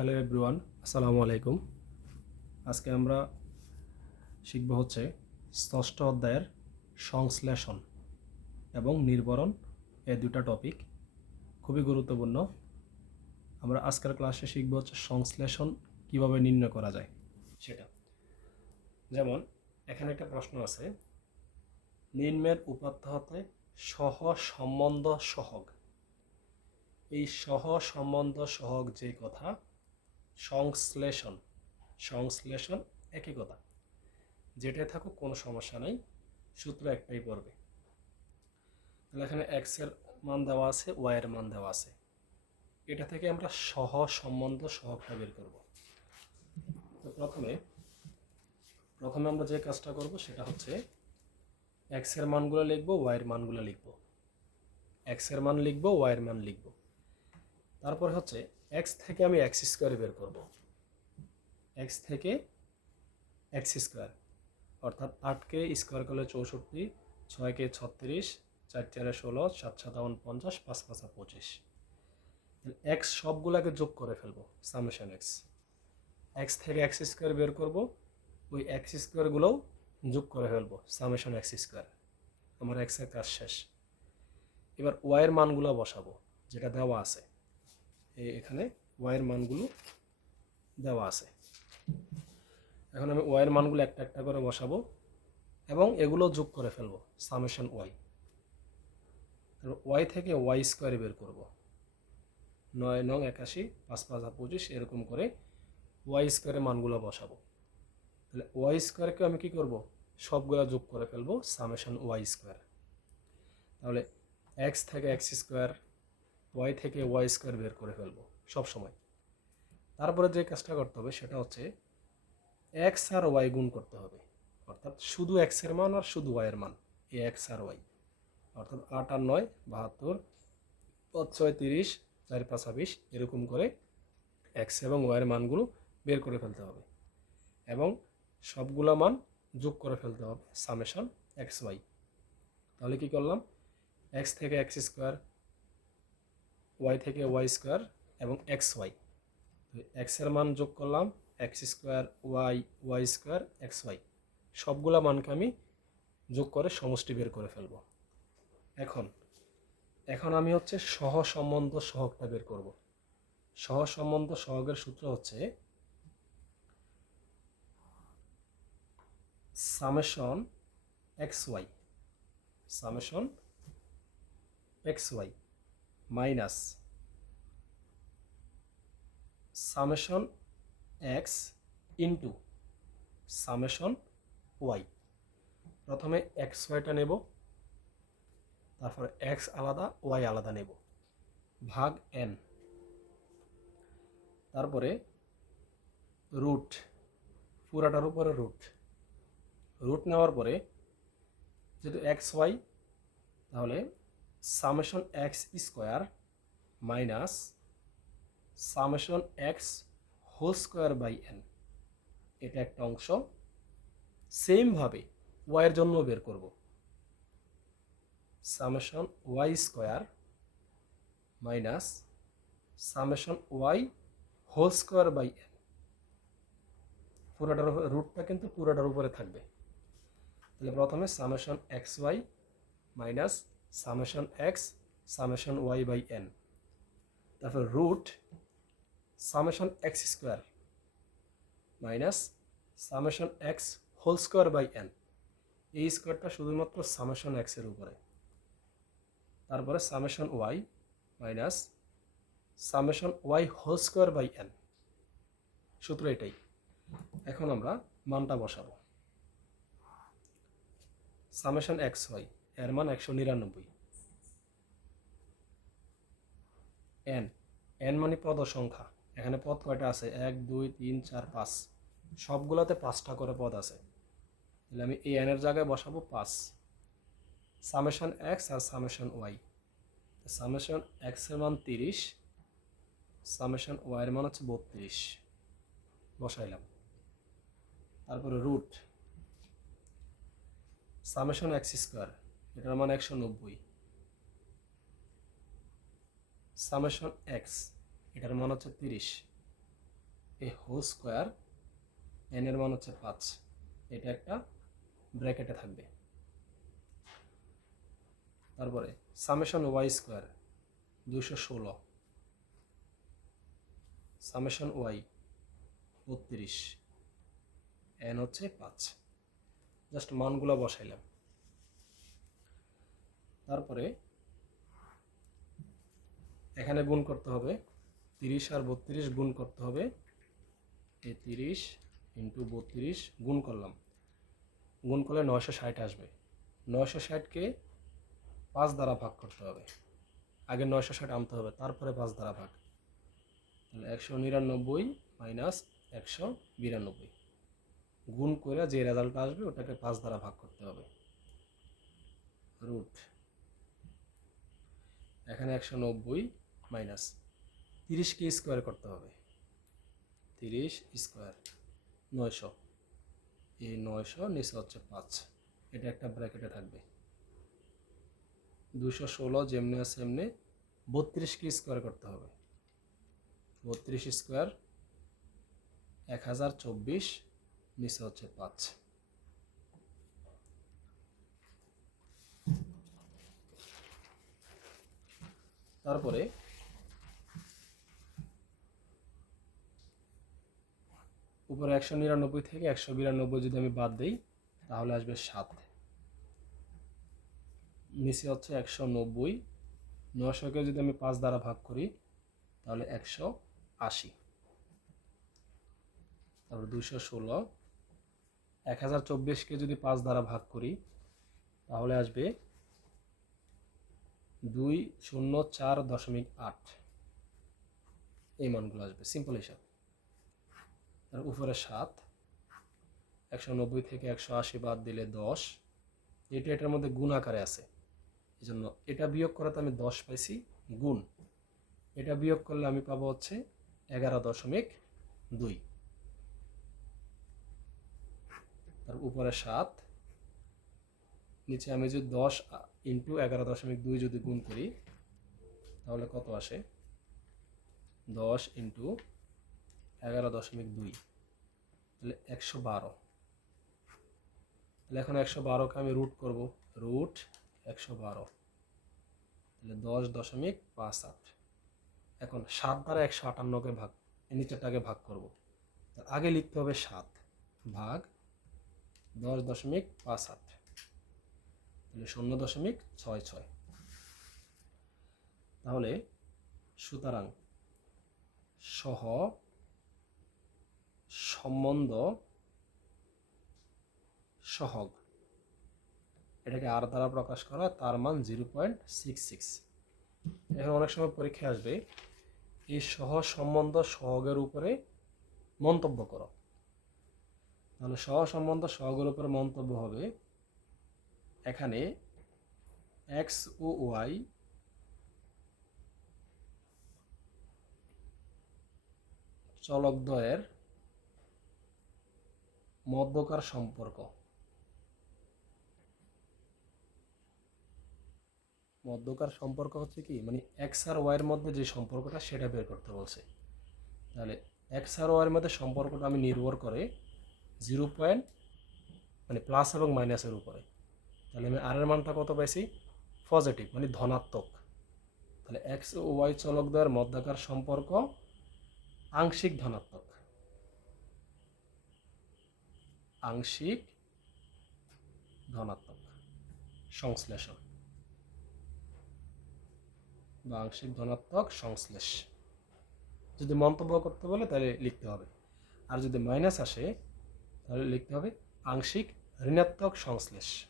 Hello everyone, আসসালামু আলাইকুম। আজকে আমরা শিখব হচ্ছে ষষ্ঠ অধ্যায়ের সংশ্লেষণ এবং নির্বরণ এই দুটা টপিক খুবই গুরুত্বপূর্ণ। আমরা আজকের ক্লাসে শিখব হচ্ছে সংশ্লেষণ কীভাবে নির্ণয় করা যায় সেটা। যেমন, এখানে একটা প্রশ্ন আছে, নিম্নের উপাত্ত হতে সহ সম্বন্ধ সহগ। এই সহ সম্বন্ধ সহগ যে কথা সংশ্লেষণ। সংশ্লেষণ একই কথা। যেটাই থাকুক, কোনো সমস্যা নাই। সূত্র একটাই পড়বে। তাহলে এখানে এক্সের মান দেওয়া আছে ওয়াই এর মান দেওয়া আছে। এটা থেকে আমরা সহ সম্বন্ধ সহগটা বের করব। তো প্রথমে প্রথমে আমরা যে কাজটা করব, সেটা হচ্ছে এক্সের মানগুলো লিখব ওয়াই এর মানগুলো লিখব। এক্সের মান লিখব ওয়াই এর মান লিখব। তারপর হচ্ছে এক্স থেকে আমি এক্স স্কোয়ার বের করব। এক্স থেকে এক্স স্কোয়ার অর্থাৎ আটকে স্কোয়ার করলে চৌষট্টি ছয়কে ছত্রিশ, চার চারে ষোলো, সাত সাতাউন পঞ্চাশ, পাঁচ পাঁচা পঁচিশ। এক্স সবগুলোকে যোগ করে ফেলব সামেশন এক্স এক্স থেকে এক্স স্কোয়ার বের করব, ওই এক্স স্কোয়ারগুলোও যোগ করে ফেলব সামেশন এক্স স্কোয়ার আমার এক্সের কাজ শেষ। এবার ওয়াইয়ের মানগুলো বসাবো, যেটা দেওয়া আছে। এখানে ওয়াইয়ের মানগুলো দেওয়া আছে। এখন আমি ওয়াইয়ের মানগুলো একটা একটা করে বসাবো এবং এগুলো যোগ করে ফেলব সামেশন ওয়াই ওয়াই থেকে ওয়াই স্কোয়ারে বের করব। নয় নং একাশি, পাঁচ পাঁচ পঁচিশ, এরকম করে ওয়াই স্কোয়ারের মানগুলো বসাবো। তাহলে ওয়াই স্কোয়ারকে আমি কি করব? সবগুলো যোগ করে ফেলব সামেশন ওয়াই স্কোয়ার তাহলে এক্স থেকে এক্স স্কোয়ার ওয়াই থেকে ওয়াই স্কোয়ার বের করে ফেলব, সব সময়। তারপরে যে কাজটা করতে হবে সেটা হচ্ছে এক্স আর ওয়াই গুণ করতে হবে। অর্থাৎ শুধু এক্সের মান আর শুধু ওয়াইয়ের মান এই এক্স আর ওয়াই অর্থাৎ আট আর নয়, বাহাত্তর পাঁচ ছয় তিরিশ, চার পাঁচ ছাব্বিশ, এরকম করে এক্স এবং ওয়াইয়ের মানগুলো বের করে ফেলতে হবে। এবং সবগুলো মান যোগ করে ফেলতে হবে সামেশন এক্স ওয়াই তাহলে কি করলাম? এক্স থেকে এক্স স্কোয়ার ওয়াই থেকে ওয়াই স্কোয়ার এবং এক্স ওয়াই এক্সের মান যোগ করলাম X square Y Y square X Y সবগুলা মানকে আমি যোগ করে সমষ্টি বের করে ফেলব। এখন এখন আমি হচ্ছে সহ সম্বন্ধ সহগটা বের করব। সহ সম্বন্ধ সহগের সূত্র হচ্ছে summation X Y summation X Y minus summation X into summation Y. প্রথমে এক্স ওয়াইটা নেব, তারপর এক্স আলাদা, ওয়াই আলাদা নেব, ভাগ এন। তারপরে রুট, পুরাটার উপরে রুট। রুট নেওয়ার পরে যেহেতু এক্স ওয়াই, তাহলে summation X square minus summation X whole square by N. এটা একটা অংশ। সেমভাবে ওয়াইয়ের জন্য বের করব। Summation Y square minus summation Y whole square by N. পুরোটার রুটটা কিন্তু পুরোটার উপরে থাকবে। তাহলে প্রথমে summation X Y minus summation X summation Y by N তারপর root summation X square minus summation X whole square by N এই স্কোয়ারটা শুধুমাত্র সামেশন এক্সের উপরে। তারপরে summation Y minus summation Y whole square by N সূত্র এটাই। এখন আমরা মানটা বসাবো। সামেশন এক্স ওয়াই এর মান একশো নিরানব্বই। এন এন মানে পদ সংখ্যা এখানে পদ কয়টা আছে? এক, দুই, তিন, চার, পাঁচ। সবগুলোতে পাঁচটা করে পদ আছে। তাহলে আমি এই এনের জায়গায় বসাবো পাঁচ। সামেশন এক্স আর সামেশন ওয়াই। সামেশন এক্সের মান তিরিশ, সামেশন ওয়াইয়ের মান হচ্ছে বত্রিশ। বসাইলাম। তারপরে রুট। Summation x square. এটার মান একশো নব্বই। সামেশন এক্স এটার মান হচ্ছে তিরিশ। এই হোল স্কোয়ার এন এর মান হচ্ছে পাঁচ। এটা একটা ব্র্যাকেটে থাকবে। তারপরে সামেশন ওয়াই স্কোয়ার দুশো ষোলো। সামেশন ওয়াই বত্রিশ। এন হচ্ছে পাঁচ। জাস্ট মানগুলো বসাইলাম। তারপরে এখানে গুণ করতে হবে তিরিশ আর বত্রিশ গুণ করতে হবে। এই তিরিশ ইন্টু বত্রিশ গুণ করলাম। গুণ করলে নয়শো ষাট আসবে। নয়শো ষাটকে পাঁচ দ্বারা ভাগ করতে হবে। আগে নয়শো ষাট আনতে হবে, তারপরে পাঁচ দ্বারা ভাগ। তাহলে একশো নিরানব্বই মাইনাস একশো বিরানব্বই। গুণ করে যে রেজাল্ট আসবে ওটাকে পাঁচ দ্বারা ভাগ করতে হবে। রুট। এখানে একশো নব্বই মাইনাস তিরিশকে স্কোয়ার করতে হবে। তিরিশ স্কোয়ার নয়শো। এই নয়শো নিচে হচ্ছে পাঁচ। এটা একটা ব্র্যাকেটে থাকবে। দুশো ষোলো যেমনি আছে এমনি বত্রিশকে স্কোয়ার করতে হবে। বত্রিশ স্কোয়ার এক হাজার চব্বিশ নিচে হচ্ছে পাঁচ। তারপরে উপরে একশো নিরানব্বই থেকে একশো বিরানব্বই যদি আমি বাদ দিই, তাহলে আসবে সাত। নিচে হচ্ছে একশো নব্বই। নশোকে যদি আমি পাঁচ দ্বারা ভাগ করি, তাহলে একশো আশি। তারপর দুশো ষোলো। এক হাজার চব্বিশকে যদি পাঁচ দ্বারা ভাগ করি, তাহলে আসবে দুই শূন্য চার দশমিক আট। এই মানগুলো আসবে। সিম্পল হিসাব। তার উপরে সাত, একশো নব্বই থেকে একশো আশি বাদ দিলে দশ। এটা এটার মধ্যে গুণ আকারে আছে এই জন্য এটা বিয়োগ করাতে আমি দশ পাইছি গুণ। এটা বিয়োগ করলে আমি পাবো হচ্ছে এগারো দশমিক দুই। তার উপরে সাত নিচে আমি যদি দশ ইন্টু এগারো দশমিক দুই যদি গুণ করি, তাহলে কত আসে? দশ ইন্টু এগারো দশমিক দুই। তাহলে একশো বারো। তাহলে এখন একশো বারোকে আমি রুট করব। রুট একশো বারো। তাহলে দশ দশমিক পাঁচ আট এখন সাত দ্বারা একশো আটান্নকে ভাগ নিচেরটাকে ভাগ করব। তার আগে লিখতে হবে সাত ভাগ দশ দশমিক পাঁচ আট তাহলে শূন্য দশমিক ছয় ছয়। তাহলে সুতরাং সহ সম্বন্ধ সহগ। এটাকে আর দ্বারা প্রকাশ করা, তার মান জিরো পয়েন্ট সিক্স সিক্স। এখন অনেক সময় পরীক্ষায় আসবে এই সহ সম্বন্ধ সহগের উপরে মন্তব্য করো। তাহলে সহ সম্বন্ধ সহগের উপরে মন্তব্য হবে এখানে এক্স ও ওয়াই চলকদ্বয়ের মধ্যকার সম্পর্ক। মধ্যকার সম্পর্ক হচ্ছে কি? মানে এক্স আর ওয়াইয়ের মধ্যে যে সম্পর্কটা, সেটা বের করতে বলছে। তাহলে এক্স আর ওয়াইয়ের মধ্যে সম্পর্কটা আমি নির্ভর করে জিরো পয়েন্ট মানে প্লাস এবং মাইনাসের উপরে। তাহলে আমি আর এর মানটা কত পাইছি? পজিটিভ মানে ধনাত্মক। তাহলে এক্স ও ওয়াই চলকদ্বয়ের মধ্যকার সম্পর্ক আংশিক ধনাত্মক। আংশিক ধনাত্মক। সংশ্লেষণ। বা আংশিক ধনাত্মক সংশ্লেষ। যদি মন্তব্য করতে বলে, তাহলে লিখতে হবে। আর যদি মাইনাস আসে, তাহলে লিখতে হবে আংশিক ঋণাত্মক সংশ্লেষ।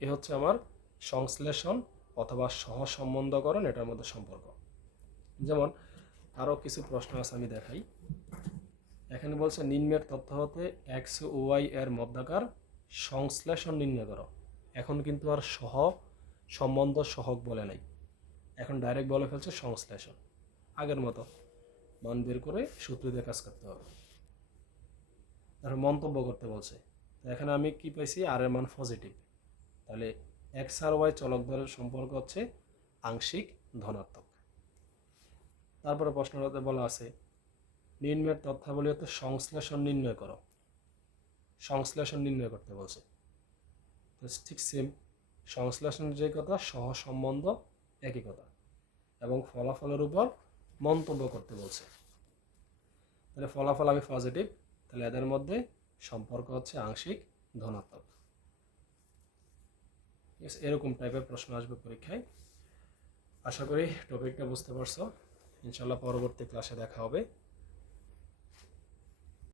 এ হচ্ছে আমার সংশ্লেষণ অথবা সহসম্বন্ধকরণ, এটার মধ্যে সম্পর্ক। যেমন আরও কিছু প্রশ্ন আছে আমি দেখাই। এখানে বলছে, নিম্নের তথ্য হতে এক্স ওয়াই এর মধ্যাকার সংশ্লেষণ নির্ণয় করো। এখন কিন্তু আর সহ সম্বন্ধ সহক বলে নাই। এখন ডাইরেক্ট বলে ফেলছে সংশ্লেষণ। আগের মতো মান বের করে সূত্র কাজ করতে হবে। তারপর মন্তব্য করতে বলছে। এখানে আমি কি পাইছি? আর এর মান পজিটিভ তাহলে এক্স আর ওয়াই চলক দরের সম্পর্ক হচ্ছে আংশিক ধনাত্মক। তারপরে প্রশ্নটাতে বলা আছে নির্ণয়ের তথ্যাবলী হতে সংশ্লেষণ নির্ণয় করো। সংশ্লেষণ নির্ণয় করতে বলছে। তো ঠিক সেম সংশ্লেষণের যে কথা সহ সম্বন্ধ একই কথা। এবং ফলাফলের উপর মন্তব্য করতে বলছে। তাহলে ফলাফল আমি পজিটিভ তাহলে এদের মধ্যে সম্পর্ক হচ্ছে আংশিক ধনাত্মক। এরকম টাইপের প্রশ্ন আসবে পরীক্ষায়। আশা করি টপিকটা বুঝতে পারছ। ইনশাল্লাহ পরবর্তী ক্লাসে দেখা হবে।